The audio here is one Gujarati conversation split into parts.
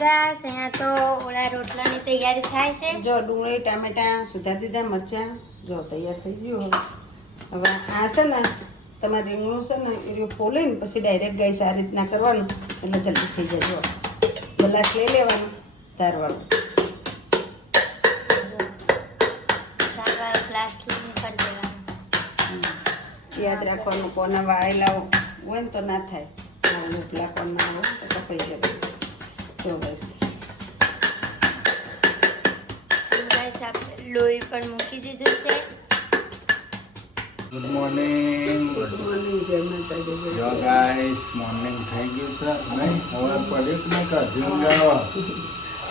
ગાઈસ અહીંયા તો ઓલા રોટલાની તૈયારી થાય છે. જો ડુંગળી ટામેટા સુધારી દીધા, મરચાં જો તૈયાર થઈ ગયું. હવે આ છે ને તમારે રીંગણું છે ને એ ફોલીને પછી ડાયરેક્ટ ગેસ આ રીતના કરવાનું એટલે જલ્દી થઈ જાય. જો ગ્લાસ લઈ લેવાનું તારવાળું. ગ્લાસ લઈને કરી દેવાનું. યાદ રાખવાનું કોના વાળેલા હોય ને તો ના થાય. ઉપલા કોના હોય તો કપાઈ જાય. જો બસ લોહી પણ મૂકી દીધું છે. Good morning. ગુડ મોર્નિંગ, જય માતાજી. જો ગાઈસ મોર્નિંગ થઈ ગયું છે. નહીં સવાર પડી કે નહીં કાઢી ઊંઘ આવે.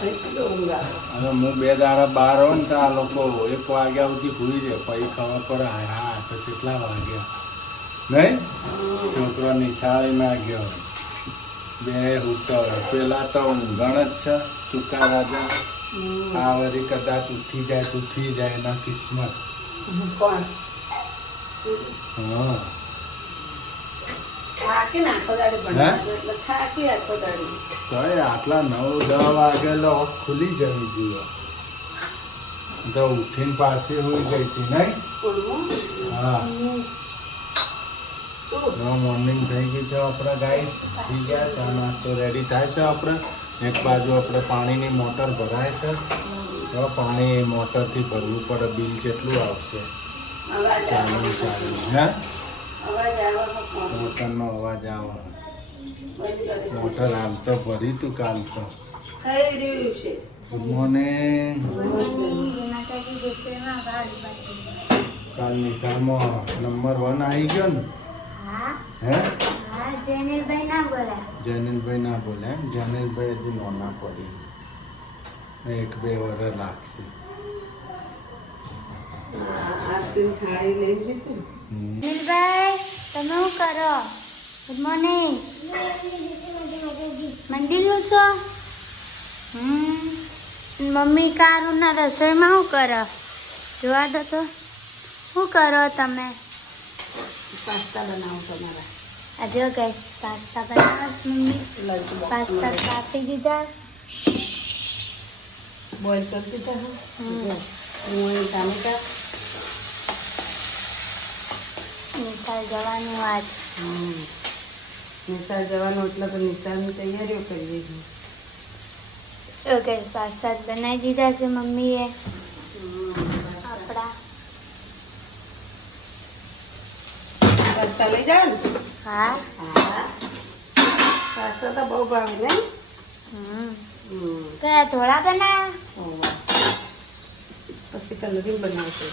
અને હું 2 દાડા બહાર હોઉં ને તો આ લોકો 1 વાગ્યા સુધી ભૂલી જાય. પછી ખબર પડે હા તો કેટલા વાગ્યા. નહીં છોકરો નિશાળીમાં ગયો 2 ઉઠતો પેલા તો ઊંઘણ જ છે ચૂકા રાજા. આ વળી કદાચ ઉઠી જાય એના કિસ્મત. કોણ હા થાકી નાખો દાડી બનાવજો એટલે થાકી આખો દાડી. તો આટલા 9-10 વાગેલો ખુલી જવી જોઈએ. તો ઉઠીને પાછી હોઈ ગઈ હતી નહીં. હા મોર્નિંગ થઈ ગઈ છે. આપણે ગાઈસ થઈ ગયા, ચા નાસ્તો રેડી થાય છે. આપણે એક બાજુ આપણે પાણીની મોટર ભરાય છે. તો પાણી મોટરથી ભરવું પડે. બિલ કેટલું આવશે? ચાલુ હે મોટરનો અવાજ આવે. મોટર હાલ તો ભરી તું કાલ તો. થઈ રહ્યું છે. Good morning. કાલ નિશાળમાં નંબર 1 આવી ગયો ને. હે જૈનિલભાઈ ના બોલા. જૈનિલભાઈ ના બોલે એમ. જૈનિલભાઈ હજી નોના પડી 1-2 વર્ષ લાગશે. આરતી થાળી લઈ લીધી. જૈનિલભાઈ તમે શું કરો? Good morning. મંદિર છો? મમ્મી કારુના રસોઈમાં શું કરો? જોવા દો તો શું કરો તમે? પાસ્તા બનાવો તમારા. આ જો ગઈસ પાસ્તા બનાવો મમ્મી. લંચ પાસ્તા કાપી દીધા. બોઇલ કરી દીધા. ડુંગળી ટામેટા. નિશાળ જવાનું આજ. નિશાળ જવાનું એટલે તો નિશાળની તૈયારીઓ કરીએ છીએ. ઓકે પાસ્તા બનાવી દીધા છે મમ્મીએ આપણા. પાસ્તા લઈ જાઓ ને. હા હા પાસ્તા તો બહુ ભાવે ને. તો આ થોડા બનાવ્યા. પછી કલરિંગ બનાવશે.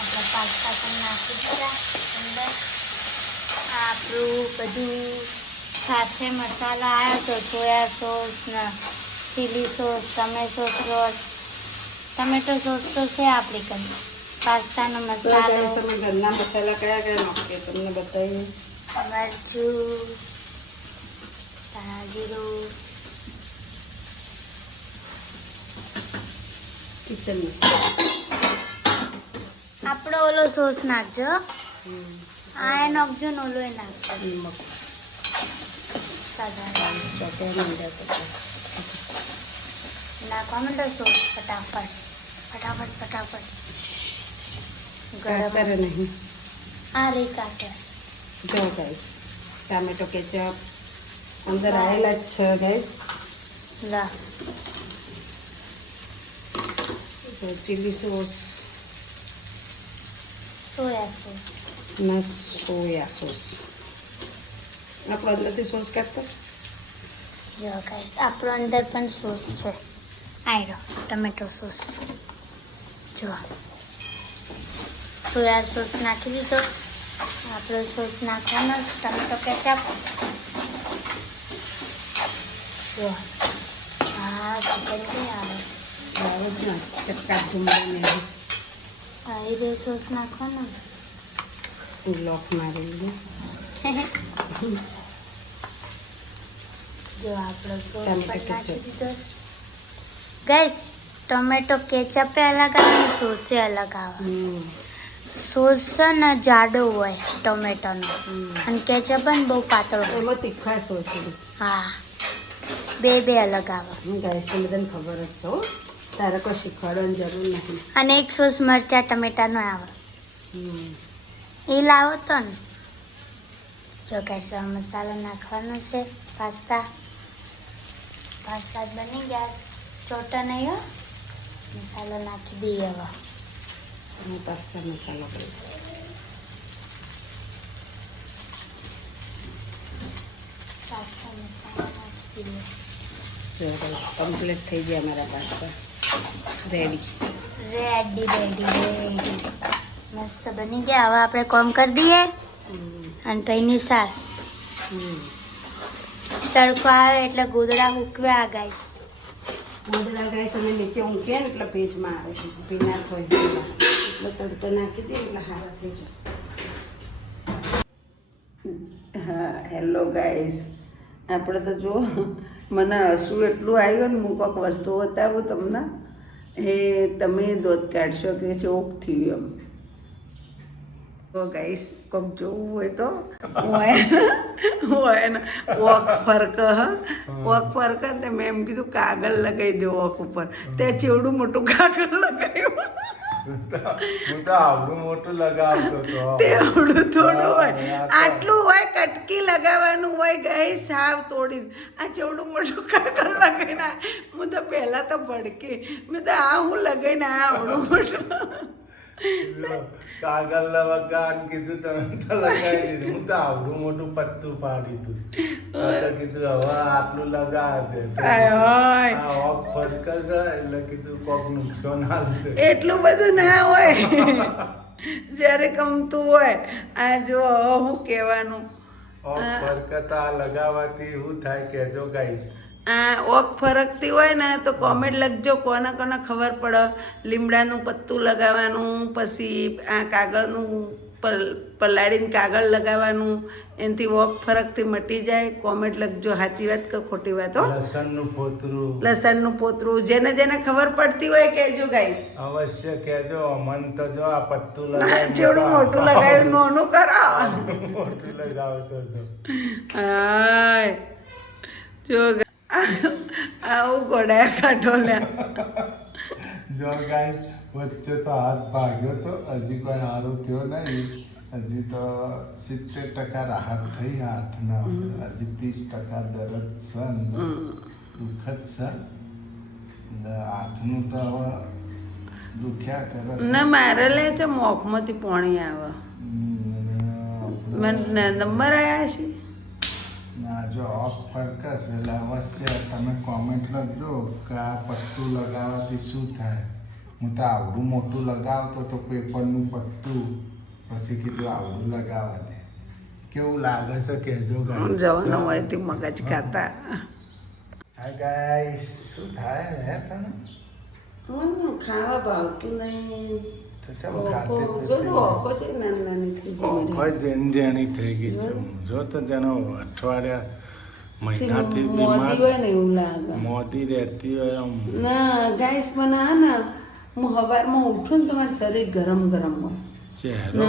આપણે પાસ્તા પણ નાખી દીધા અંદર. આપણું બધું સાથે મસાલા આવ્યો તો સોયા સોસ ને ચીલી સોસ, ટમેટો સોસ તો છે આપણી કંઈ. પાસ્તાનો મસાલો, તમે ઘરના મસાલા કયા કયા નાખીએ તમને બતાવીએ. મરચું, ધાણા જીરું, કિચન મસાલા. આપણો ઓલો સોસ નાખજો. આ એ નાખજો ને ઓલો એ નાખજો. સાધારણ નાખવા માંડો સોસ ફટાફટ. કાતરે નહીં. આ રે કાટર. જો ગાઈસ ટામેટો કેચઅપ અંદર આવેલા જ છે ગાઈસ. લા ચીલી સોસ સોયા સોસ. અને સોયા સોસ. આપણે અંદરથી સોસ કાઢતો. જો ગાઈસ આપણો અંદર પણ સોસ છે. આયરો ટમેટો સોસ. જો સોયા સોસ નાખી દીધો. આપણો સોસ નાખવાનો ટમેટો કેચઅપ. જો હા ચિકન કઈ આવે. આવે જ ને ચટકા ઘૂમડાને આવી રે સોસ નાખવાનો. લોક મારેલી. જો આપણો સોસ ટમેટો પણ નાખી કેચઅપ. દીધો. ગાઈસ ટમેટો કેચઅપ અલગ આવે, સોસે અલગ આવે. સોસ છે ને જાડો હોય ટોમેટોનો અને કેચઅપ પણ બહુ પાતળો હોય. એમાં તીખા સોસ છે. હા, બે અલગ આવે. ગાઈસ બધાને ખબર જ છે હો, તારે કોઈ શીખવાડવાની જરૂર નથી. અને એક સોસ મરચા ટમેટાનો આવે, એ લાવો તો ને. જો ગાઈસ મસાલો નાખવાનો છે. પાસ્તા જ બની ગયા, ચોટા નહીં હો. મસાલો નાખી દઈએ હવે. હું પાસ્તા મસાલો કરીશ. પાસ્તા મસાલો નાખી દઈએ. જો ગાઈસ કમ્પ્લીટ થઈ ગયા અમારા પાસ્તા, રેડી. મસ્ત બની ગયા. હવે આપણે કોમ કરી દઈએ અને કઈની સાર તડકો આવે એટલે ગોદડા ઉકવ્યા ગાઈસ. ગોદડા ગાઈસ અમે નીચે ઊંઘીએ ને એટલે પેજમાં આવે છે, પીના થોય એટલે તડકો નાખી દે એટલે હારા થઈ જાય. હા હેલો ગાઈસ, આપણે તો જો મને હસવું એટલું આવ્યું ને, હું કોઈક વસ્તુ બતાવું તમને, એ તમે દોત કાઢશો કે ચોક થયું એમ. તો ગાઈસ કોક જોવું હોય તો હોય ને વોક ફરક ને મેં એમ કીધું કાગળ લગાવી દો વોક ઉપર. તે ચેવડું મોટું કાગળ લગાવ્યું. હું તો આવડું મોટું લગાવતો હતો. તે આવડું થોડું હોય, આટલું હોય, કટકી લગાવવાનું હોય ગાઈસ, સાવ તોડી. આ ચેવડું મોટું કાગળ લગાવીને હું તો પહેલાં તો ભડકી, મેં તો આ હું લગાવીને આ આવડું મોટું કાગળ લગાવવાનું કીધું, તમે તો લગાવી દીધું. હું તો આવડું મોટું પત્તું પાડી તું, કીધું હવે આટલું લગાવ દે. ફરક છે એટલે કીધું કોક નુકસાન આવશે. એટલું બધું ના હોય જ્યારે ગમતું હોય. આ જો હું કહેવાનું, ફરક તો આ લગાવવાથી શું થાય કહેજો ગાઈસ. આ ઓક ફરકતી હોય ને તો કોમેન્ટ લખજો, કોને કોને ખબર પડે. લીમડાનું પત્તું લગાવવાનું, પછી આ કાગળનું પલાળીને કાગળ લગાવવાનું, એનાથી વોક ફરકથી મટી જાય. કોમેન્ટ લખજો, સાચી વાત કે ખોટી વાત હો. લસણનું પોતરું જેને જેને ખબર પડતી હોય કહેજો ગાઈસ, અવશ્ય કહેજો. મન તો જો આ પત્તું જેવડું મોટું લગાવ્યું નાનું કરો. મોટું લગાવતો હતો. હાય જો આવું ગોડાયા કાઢો લ્યા. જો ગાઈસ વચ્ચે તો હાથ ભાગ્યો તો, હજી કોઈ સારું થયો નહીં. હજી તો 70% રાહત થઈ હાથના, હજી 30% દર્દ છે, દુઃખદ છે. હાથનું તો હવે દુખ્યા કરે ના મારે લે છે, મોખમાંથી પાણી આવે. મને નંબર આવ્યા છે ના. જો ઓફ ફરકસ એટલે અવશ્ય તમે કોમેન્ટ લખજો કે આ પત્તું લગાવવાથી શું થાય. હું તો આવડું મોટું લગાવતો તો પેપરનું પત્તું, પછી કીધું આવડું લગાવવા દે. કેવું લાગે છે કહેજો ગાઈસ. જવાનું હોય તે મગજ ખાતા. હા ગાઈસ, શું થાય હે તને? ખાવા ભાવતું નહીં. જેની થઈ ગઈ છે. જો તો જેનો અઠવાડિયા મહિનાથી મોદી હોય ને એવું લાગે, મોદી રહેતી હોય આમ. ના ગાઈસ મને આ ના, હું સવારમાં ઉઠું ને તમારું શરીર ગરમ ગરમ હોય, ચહેરો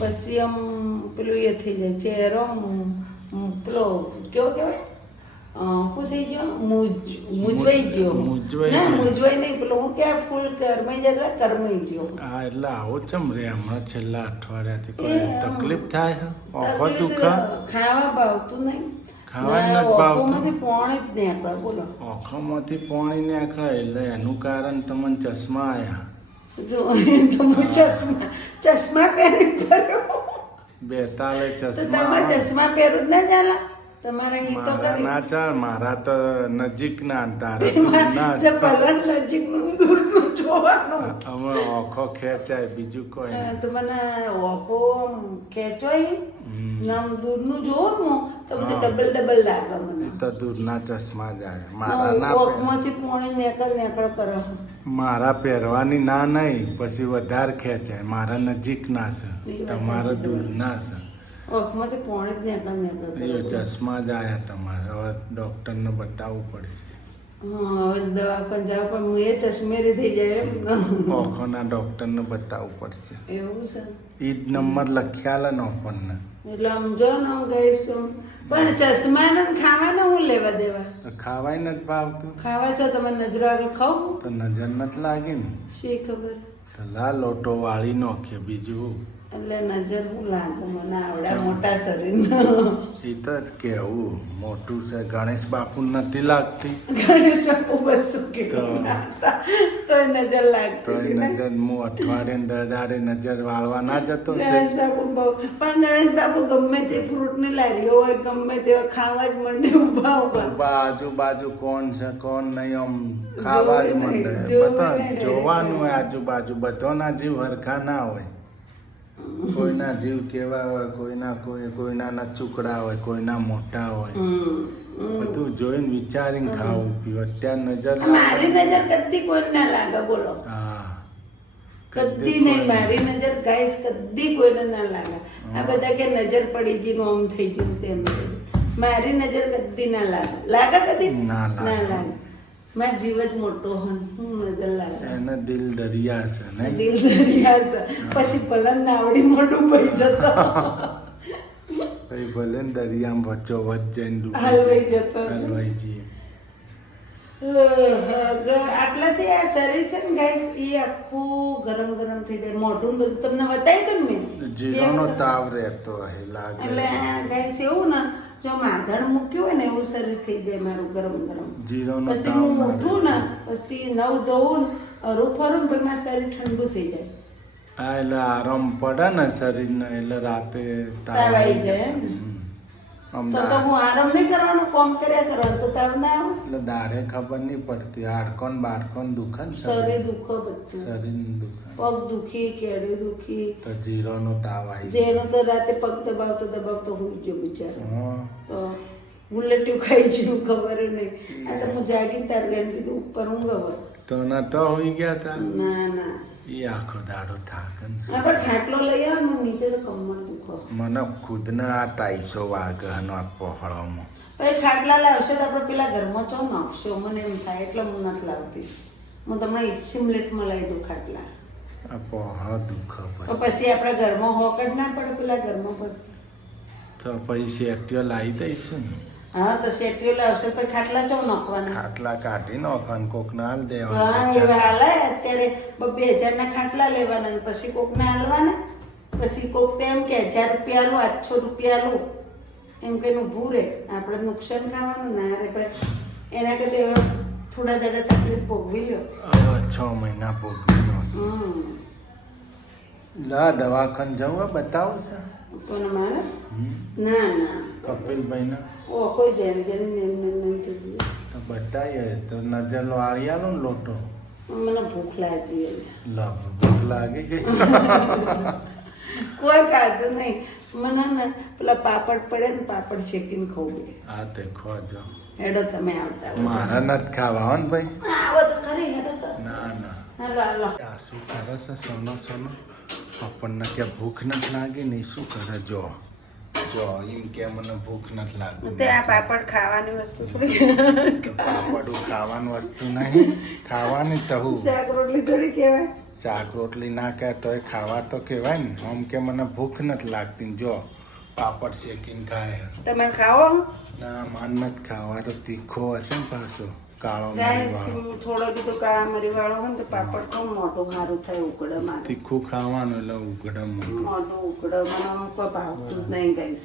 પછી આમ પેલું એ થઈ જાય ચહેરો, પેલો કેવો કહેવાય, શું થઈ ગયો, મૂંઝવાઈ ગયો. ના મૂંઝવાઈ નહીં, પેલો હું ક્યાં ફૂલ કરમાઈ જાય, કરમાઈ ગયો. હા એટલે આવો ચમ રે હમણાં છેલ્લા અઠવાડિયાથી કોઈ તકલીફ થાય છે? ઓખો દુખા, ખાવા ભાવતું નહીં, ખાવા નથી ભાવતું, પાણી જ નહીં આપણે બોલો. ઓખોમાંથી પાણી નીકળે એટલે એનું કારણ તમને ચશ્મા આવ્યા. જો તો હું ચશ્મા પહેરી ફર્યો. 42 તો ચશ્મા. તમારે ચશ્મા પહેરું જ ના ચાલે તમારે અહીં તો મારા કરી. ના ચાલ, મારા તો નજીક ના, તારે દૂર ના. પહેલા નજીકનું દૂરનું જોવાનું. અમે ઓખો ખેંચાય, બીજું કોઈ નહીં. તો મને ઓખો ખેંચોય નામ દૂરનું જોવું ને તો બધું ડબલ લાગે મને. તો દૂરના ચશ્મા જાય. મારા ના ઓખમાંથી પાણી નેકળ કરો. મારા પહેરવાની ના નહીં, પછી વધારે ખેંચાય. મારા નજીક ના છે, તમારા દૂર ના છે. ઓખમાંથી પાણી જ નેકળ એ ચશ્મા જ આવ્યા તમારે. હવે ડૉક્ટરને બતાવવું પડશે. હવે દવાખાને જાવ પણ હું એ ચશ્મેરી થઈ જાય એમ ને. આંખોના ડૉક્ટરને બતાવવું પડશે. એવું છે એ જ નંબર લખ્યા ને આપણને. એટલે આમ જો ને હું ગઈશું પણ ચશ્માને ને ખાવાને હું લેવા દેવા તો ખાવાય નથી ભાવતું. ખાવા છો તમે નજરો આગળ ખાવું તો નજર નથી લાગી ને શી ખબર તો લા લોટો વાળી નાખીએ બીજું. એટલે નજર હું લાગુ મને આવડા મોટા શરીરનો એ તો જ કેવું મોટું છે. ગણેશ બાપુ નથી લાગતી ગણેશ બાપુ બસો કિલો તો નજર તો લાગતી એ હતી ને. નજર હું અઠવાડિયે ને દાડે નજર વાળવા ના જતો છે. ગણેશ બાપુ બહુ પણ ગણેશ બાપુ ગમે તે ફ્રૂટની લારીઓ હોય ગમે તે ખાવા જ મંડે ઉભા ઉભા આજુબાજુ કોણ છે કોણ નહીં આમ ખાવા જ માંડે. જોવું બધા નહીં. જોવાનું હોય આજુબાજુ બધાના જીવ હરખા ના હોય. કોઈના જીવ કેવા હોય કોઈના ના ચૂકડા હોય કોઈના મોટા હોય. બધું જોઈને વિચારીને ખાવું પીવું. અત્યારે નજર મારી નજર કદી કોઈ ના લાગે બોલો હા કદી નહીં મારી નજર ગાઈસ કદી કોઈને ના લાગે આ બધા કે નજર પડી ગઈ નું આમ થઈ ગયું તેમ મારી નજર કદી ના લાગે લાગે કદી ના લાગે. લાગે મારો જીવ જ મોટો હન હું નજર લાગે એને દિલ દરિયા છે ને. દિલ દરિયા છે પછી પલન ના આવડી મોટું પડી જતો પછી ભલે ને દરિયામાં વચ્ચો વચ્ચ જઈને ડૂબી હલવાઈ જતો હલવાઈ જઈએ. આટલાથી આ શરીર છે ને ગાઈસ એ આખું ગરમ ગરમ થઈ જાય મોઢું બધું તમને બતાવ્યું હતું ને મેં જીરોનો તાવ રહેતો હે લાગે. એટલે ગાઈસ એવું ને જો માધણ મૂક્યું હોય ને એવું શરીર થઈ જાય મારું ગરમ ગરમ જીરોનો પછી તાવ હું ના ઉઠું ને પછી નવ ધોવું ને અરું ફરું ને પછી મારું શરીર ઠંડુ થઈ જાય હા એટલે આરામ પડે ને શરીરને એટલે રાતે તાવ આવી જાય એમ ને. તો હું આરામ નહીં કરવાનો કામ કર્યા કરવાનું તો તાવ ના આવે એટલે દાડે ખબર નહીં પડતી. હાડકોન બાડકોન દુખે ને શરીર દુખો બધું શરીર દુખે પગ દુખી કેડું દુખી તો જીરોનો તાવ આવી જેનો તો રાતે પગ દબાવતો દબાવતો હોઈ ગયો બિચારો હા. તો ગુલેટિયું ખાઈ ગયું ખબર નહીં આ તો હું જાગીને તાર ગયા કીધું ઉપર હું ખબર તો ના તો હોઈ ગયા તા. ના ના એ આખો દાડો થાકન છે. આપણે ખાટલો લઈ આવવાનો નીચે તો કમર દુખો મને ખુદને આ ટાઈસો વાગવાનો આ પહોળામાં. પછી ખાટલા લાવશે તો આપણે પેલા ઘરમાં ચો નાખશો મને એમ થાય એટલે હું નથી લાવતી હું તમને સિમલેટમાં લઈ દઉં ખાટલા આ પહોળો દુખે તો પછી પછી આપણા ઘરમાં હોકડ ના પડે પેલા ઘરમાં પછી તો પછી શેટીઓ લાવી દઈશું ને. હા તો શેટીઓ લાવશે પછી ખાટલા ચો નાખવાના ખાટલા કાઢી નાખવાનું કોકને હાલ હા દેવાનું. એવા હાલે અત્યારે 2000 ના ખાટલા લેવાના ને પછી કોકને હાલવાના પછી કોક તો એમ કે 1000 રૂપિયા લો 800 રૂપિયા લો એમ કઈને ઊભું રહે આપણે નુકસાન ખાવાનું ના રે પછી એના કરતા હવે થોડા દાડા તકલીફ ભોગવી લો હવે 6 મહિના ભોગવી લો. લા દવાખાને જવું બતાવું છે કોને મારે ના ના કપિલભાઈને ઓ કોઈ જેને જેને નહીં થઈ ગયું તો બતાવીએ તો નજર વાળી આલો ને લોટો. મને ભૂખ લાગી લા ભૂખ લાગી ગઈ. કોઈ કાઢું નહીં મને ને પેલા પાપડ પડે ને પાપડ શેકીને ખાવું બે હા તે ખોજો. હેડો તમે આવતા હોય. મારા નથી ખાવા હો ને ભાઈ. આવો તો ખરી હેડો તો ના ના હાલો હાલો આ શું કરે છે સોનો સોનો આપણને કે ભૂખ નથી લાગી ને ઈ શું કરે જો જો એમ કે મને ભૂખ નથી લાગી. તે આ પાપડ ખાવાની વસ્તુ થોડી પાપડું ખાવાનું વસ્તુ નહીં ખાવાની તો હું શાક રોટલી થોડી કહેવાય શાક રોટલી ના કહે તોય ખાવા તો કહેવાય ને. આમ કે મને ભૂખ નથી લાગતી ને જો પાપડ શેકીને ખાય. તમે ખાઓ ના માન નથી ખાવા તો તીખો હશે ને પાછો કાળો ગાઈસ મરીવાળો. થોડો દીધો કાળા મરી વાળો હોય ને તો પાપડ ખાવ મોટું સારું થાય ઉકળે મારે તીખું ખાવાનું એટલે ઉગડમ મોટું ઉકળે મને કોઈ ભાવતું જ નહીં ગાઈસ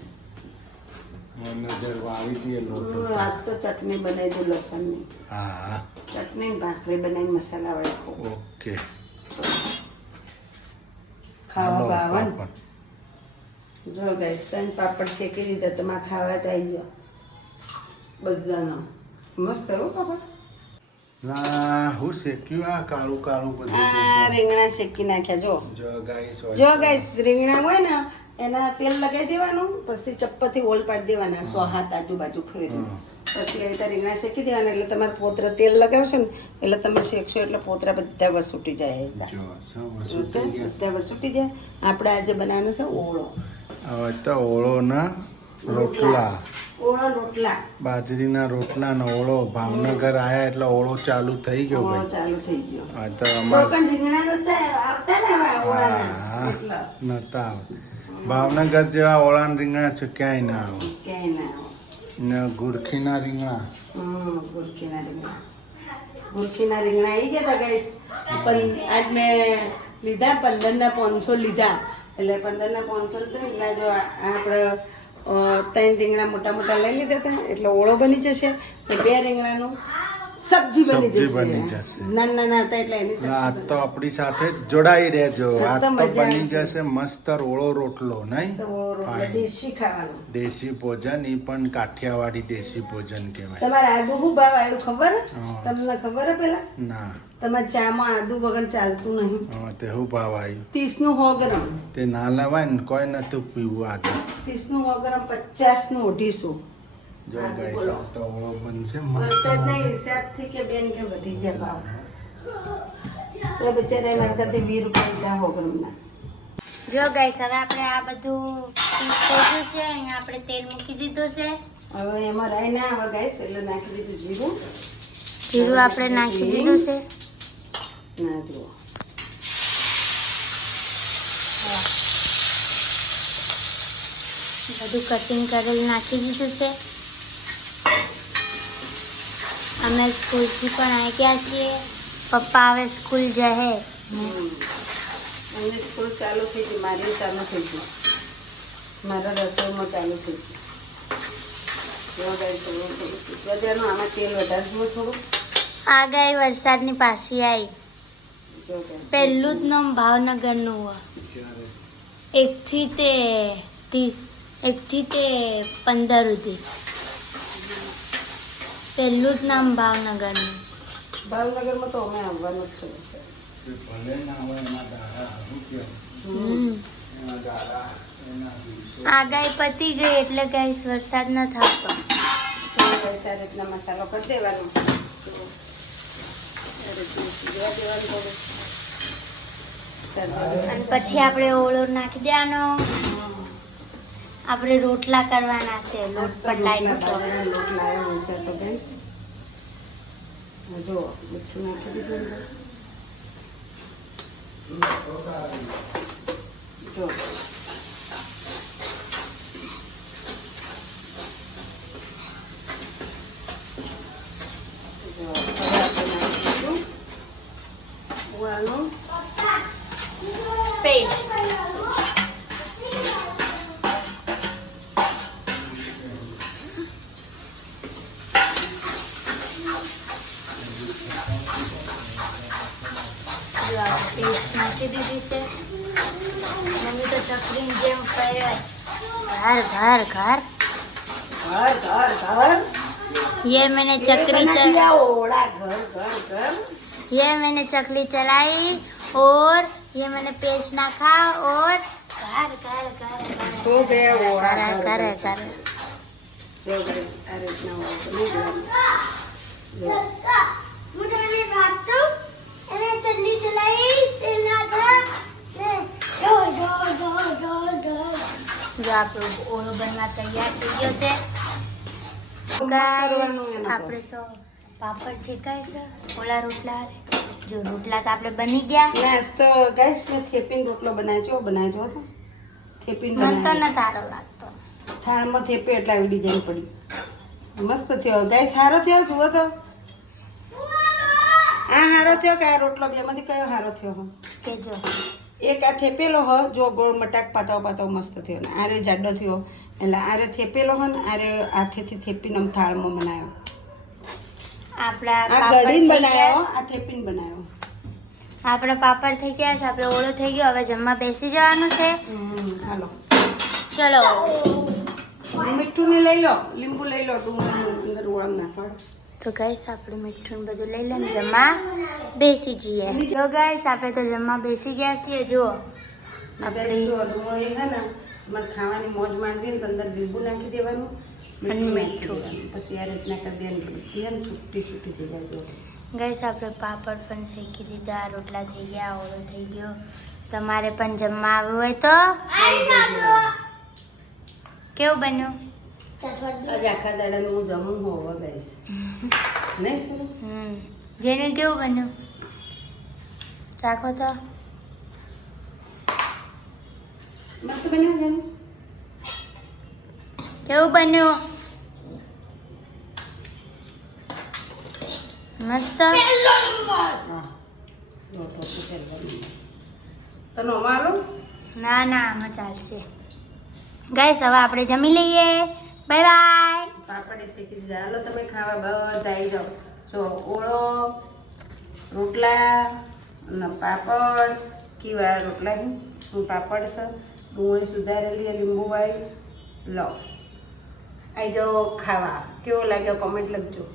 નજર વાળી દઈએ લોટો. આજ તો ચટણી બનાવી દઉં લસણની હા ચટણી ને ભાખરી બનાવી મસાલા વાળી ખાવ ઓકે ખાવા હાલો, ભાવન પાપડ. જો ગાઈસ ત્રણ પાપડ શેકી દીધા તમારે ખાવા તો આવી ગયો બધાનો મસ્ત એવું પાપડ ના હું શેક્યું આ કાળું કાળું બધું આ શેક્યું. રીંગણા શેકી નાખ્યા જો જો ગાઈસ હોય જો ગાઈસ રીંગણા હોય ને એના તેલ લગાવી દેવાનું પછી ચપ્પલથી ઓલ પાડી દેવાના 100 હાથ આજુબાજુ ફેરી હા. પછી એ રીતે રીંગણા શેકી દેવાના એટલે તમારે પોતરા તેલ લગાવશો ને એટલે તમે શેકશો એટલે પોતરા બધા વસૂટી જાય એકદમ જો સૌ વસ્તુ જોશે? થઈ ગયા. બધા વસૂટી જાય આપણે આજે બનાવવાનો છે ઓળો હવે તો ઓળો ના રોટલા ઓળો રોટલા બાજરીના રોટલા ને ઓળો ભાવનગર આયા એટલે ઓળો ચાલુ થઈ ગયો ઓળો ભાઈ. ચાલુ થઈ ગયો. હા તો તો અમાર પણ રીંગણા નતા આવતા ને હવે ઓળાના હા એટલા. નતા આવે. ભાવનગર જેવા ઓળા ને રીંગણા છે ક્યાંય ના આવે. ક્યાંય ના આવે. ને ગુરખીના રીંગણા ગુરખીના રીંગણા. ગુરખીના રીંગણા આવી ગયા હતા ગાઈસ. પણ આજ મેં લીધા 15 ના 500 લીધા. એટલે 15 ના 500 રીંગણા જો આપણે 3 રીંગણા મોટા મોટા લઈ લીધા હતા એટલે ઓળો બની જશે. ને 2 રીંગણાનું સબ્જી બની સબ્જી બની જશે. જશે. નાના નાના હતા એટલે એની આજ સબ્જી તો આપણી સાથે જ જોડાઈ રહેજો. આજ આજ તો તો મજા બની આવશે. જશે મસ્ત ઓળો રોટલો નહીં તો ઓળો રોટલા ફાઇન. દેશી ખાવાનું. દેશી ભોજન એ પણ કાઠિયાવાડી દેશી ભોજન કહેવાય. તમારે આદુ શું ભાવ આવ્યું ખબર? હા. તમને ખબર હે પેલા? ના તમારે ચામાં આદુ વગર ચાલતું નહીં. હા, તે શું ભાવ આવ્યું? 30 નું 100 ગ્રામ. તે ના લેવાય ને કોઈ નતું પીવું આજે. 30 નું 100 ગ્રામ 50 નું 250. જો હા, ગાઈસ બોલો. તો ઓળો બનશે વરસાદના મસ્ત. હિસાબથી કે બેન કે વધી જાય ભાવ. તો બિચારા એના કરતા 20 રૂપિયા લીધા 100 ગ્રામના. જો ગાઈસ હવે આપણે આ બધું પીસ થઈ ગયું છે. અહીંયા આપણે તેલ મૂકી દીધું છે. હવે એમાં રાઈ ના આવે ગાઈસ એટલે નાખી દીધું જીરું. જીરું આપણે નાખી દીધું છે. ના જુઓ. બધું કટિંગ કરેલ નાખી દીધું છે. અમે સ્કૂલથી પણ આવી ગયા છીએ. પપ્પા હવે સ્કૂલ જશે. એમની સ્કૂલ ચાલુ થઈ ગઈ, મારી ચાલુ થઈ ગઈ. મારા રસોઈમાં ચાલુ થઈ ગઈ. જો ગાઈસ થોડું આમાં તેલ વધારે જુઓ થોડું. આ ગાય વરસાદની પાછી આવી. જો ગાઈસ પહેલું જ નામ ભાવનગરનું હોય. 1 થી તે 15 સુધી પહેલું જ નામ ભાવનગરનું. ભાવનગરમાં તો અમે આવવાનું જ છે. ભલે ના હોય એના દાડા શું કહેવાય? હમ. એના દાડા એના દિવસો. આ ગાય પતી ગઈ એટલે ગાઈસ વરસાદ ન થતો. તો ગાઈસ આ રીતના મસાલો કરી દેવાનો. આ રીતનું શીરવા દેવાનું થોડું. અને પછી આપણે ઓળો નાખી દેવાનો. આપણે રોટલા કરવાના છે. લોટ પલાઈ દીધો. લોટ લાવ્યો વિચારતો ગાઈસ. જો મીઠું નાખી દીધું અંદર. જો પેસ્ટ. જો આ પેસ્ટ નાખી દીધી છે. મમ્મી તો ચકરીની જેમ ફરે. ઘર ઘર ઘર. ઘર ઘર ઘર ये मैंने ये चक्री बना दिया ओड़ा घर घर घर ये मैंने चकली चलाई और ये मैंने पेस्ट नाखा और घर घर घर हो गया ओड़ा घर घर घर घर जो गाइस आ રીતના ઓળો બની ગયો. मुझे मैंने बात तो मैंने चकली चलाई तेल नाखा जो આપણો ઓળો બનવા તૈયાર થઈ ગયો છે. આપણે તો પાપડ શેકાય છે. ઓલા રોટલા હારે. જો રોટલા તો આપણે બની ગયા. નાસ તો ગાઈસ મેં થેપીન રોટલો બનાવ્યો તો થેપીન મને તો બનાવ્યો ન સારો લાગતો. થાળમાં થેપે એટલે આવી ડિઝાઇન પડી. મસ્ત થયો ગાઈસ. સારો થયો જુઓ તો. આ હારો થયો કે આ રોટલો બેમાંથી કયો હારો થયો હો? કેજો એક આ થેપેલો હો જો ગોળ મટાક પાતાવ પાતાવ મસ્ત થયો ને આરે જાડો થયો એટલે આરે થેપેલો હો ને આરે હાથેથી થેપીને આમ થાળમાં બનાવ્યો. આપણા આ પાપડ ગળીને થઈ બનાવ્યો ગયા. આ થેપીને બનાવ્યો. આપણા પાપડ થઈ ગયા છે. આપણે ઓળો થઈ ગયો. હવે જમવા બેસી જવાનું છે. હાલો ચલો. મીઠું ને લઈ લો, લીંબુ લઈ લો, ડુંગળી અંદર ઓળમ નાખવા. તો ગાઈસ આપણે મીઠું ને બધું લઈ લઈને જમવા બેસી જઈએ. જો ગાઈસ આપણે તો જમવા બેસી ગયા છીએ. જુઓ આપણે ડુંગળી છે ને તમારે ખાવાની મોજ માંડવી ને તો અંદર લીંબુ નાખી દેવાનું, અને મીઠું નાખી મીઠું. દેવાનું. પછી આ રીતના કરી દેવાનું ધ્યાન છૂટી છૂટી થઈ જાય. જો ગાઈસ આપણે પાપડ પણ શેકી દીધા. રોટલા થઈ ગયા. ઓળો થઈ ગયો. તમારે પણ જમવા આવવું હોય તો આવી જજો. કેવું બન્યું? આજે આખા દાડાનું હું જમું હોવા ગઈશ નહીં શું જેને કેવું બન્યું ચાખો તો મસ્ત બન્યું જેમ કેવું બન્યું મસ્ત તને અમારું ના ના આમાં ચાલશે ગાઈસ હવે આપણે જમી લઈએ બાય બાય પાપડ શેકી દીધા હાલો તમે ખાવા બધા આવી જાઓ જો ઓળો રોટલા અને પાપડ કીવા રોટલા હું પાપડ છે ડુંગળી સુધારેલી લીંબુવાળી લો આવી જાઓ ખાવા કેવો લાગ્યો કોમેન્ટ લખજો